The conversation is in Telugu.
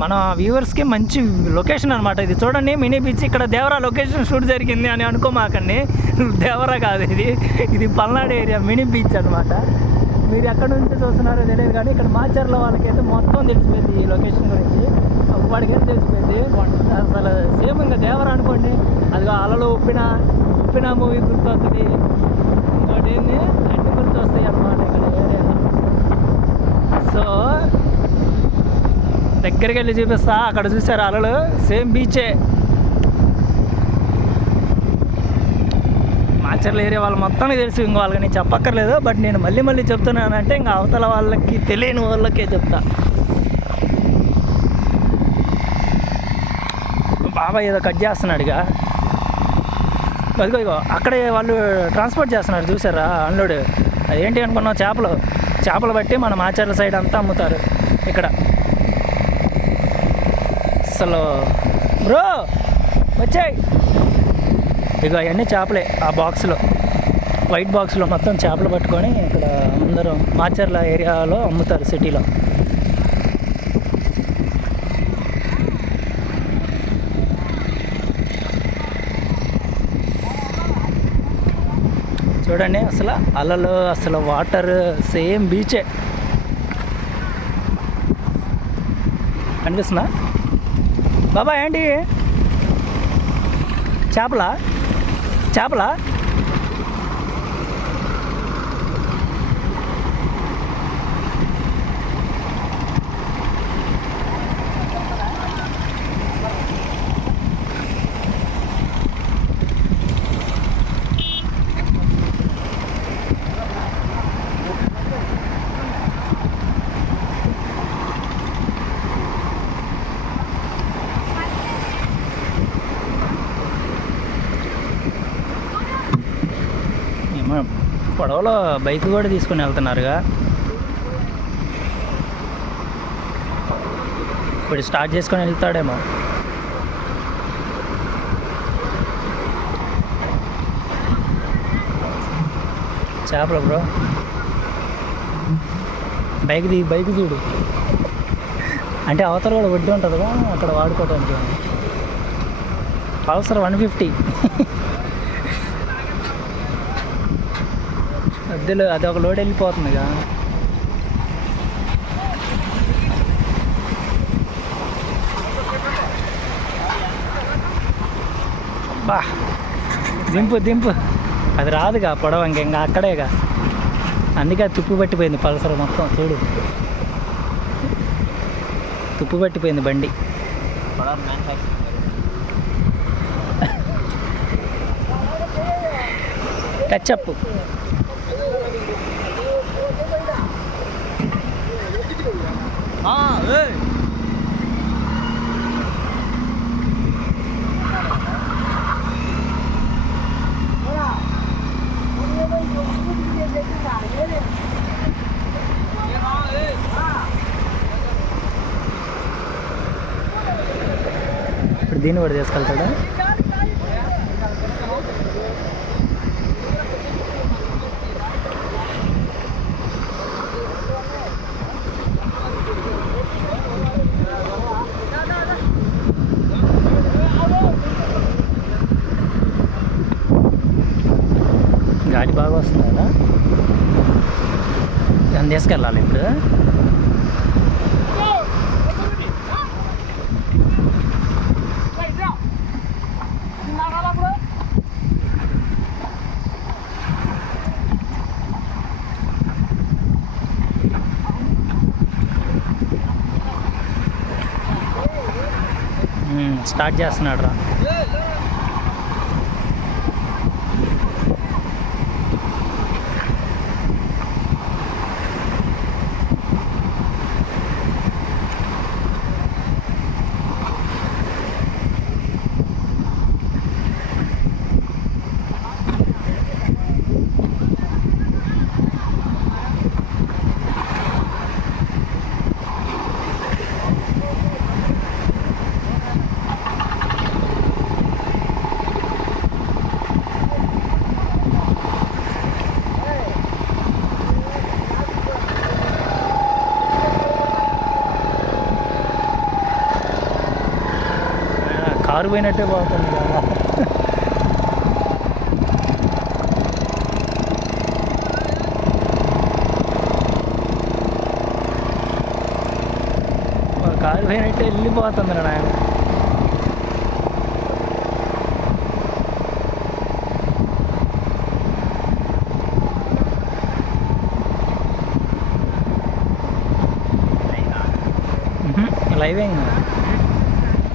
మన వ్యూవర్స్కి మంచి లొకేషన్ అనమాట ఇది. చూడండి మినీ బీచ్. ఇక్కడ దేవరా లొకేషన్ షూట్ జరిగింది అని అనుకోమాకండి, దేవరా కాదు ఇది, ఇది పల్నాడు ఏరియా మినీ బీచ్ అనమాట. మీరు ఎక్కడి నుంచి చూస్తున్నారో తెలియదు కానీ ఇక్కడ మాచర్ల వాళ్ళకైతే మొత్తం తెలిసిపోయింది ఈ లొకేషన్ గురించి. వాడికైతే తెలిసిపోయింది అసలు. సేమ్ ఇంకా దేవరా అనుకోండి, అదిగో అలలు ఉప్పిన మూవీ గుర్తొస్తుంది, ఇంకోటి ఏంది అన్ని గుర్తొస్తాయి అన్నమాట ఇక్కడ ఏరియాలో. సో దగ్గరికి వెళ్ళి చూపిస్తా. అక్కడ చూసారు అలలు, సేమ్ బీచే. మాచర్ల ఏరియా వాళ్ళు మొత్తానికి తెలుసు, ఇంకో వాళ్ళకి నేను చెప్పక్కర్లేదు. బట్ నేను మళ్ళీ చెప్తున్నానంటే ఇంకా అవతల వాళ్ళకి తెలియని వాళ్ళకే చెప్తా. బాబాయ్ ఏదో కట్ చేస్తున్నాడుగా, ఇదిగో అక్కడే వాళ్ళు ట్రాన్స్పోర్ట్ చేస్తున్నారు చూసారా, అన్లోడ్. అదేంటి అనుకున్నాం, చేపలు బట్టి మన మాచర్ల సైడ్ అంతా అమ్ముతారు ఇక్కడ. అసలు బ్రో వచ్చాయి, ఇక అవన్నీ చేపలే. ఆ బాక్స్లో, వైట్ బాక్స్లో మొత్తం చేపలు పట్టుకొని ఇక్కడ అందరూ మాచర్ల ఏరియాలో అమ్ముతారు సిటీలో. చూడండి అసలు అలలు, అసలు వాటర్ సేమ్ బీచే కనిపిస్తుందా బాబా? ఏంటి చేపలా? పడవలో బైక్ కూడా తీసుకుని వెళ్తున్నారుగా. ఇప్పుడు స్టార్ట్ చేసుకొని వెళ్తాడేమో. చేపలు బ్రో, బైక్ చూడు. అంటే అవతల కూడా వడ్డీ ఉంటుందిగా అక్కడ వాడుకోవడానికి. పల్సర్ 150 మధ్యలో అది ఒక లోడ్ వెళ్ళిపోతుందిగా. బా దింపు అది రాదుగా పొడవ, ఇంకా అక్కడేగా. అందుకే తుప్పు పట్టిపోయింది పల్సర్ మొత్తం. చూడు తుప్పు పట్టిపోయింది బండి. టచ్అప్. ఇప్పుడు దీన్ని కూడా తీసుకెళ్తాడా? గాలి బాగా వస్తుందా? దాన్ని తీసుకెళ్ళాలి ఇప్పుడు. స్టార్ట్ చేస్తున్నాడు రా. కారు పోయినట్టే పోతుంది కదా. కారు పోయినట్టే వెళ్ళిపోతుంది రా నాయన. లైవ్ ఏం కాదు.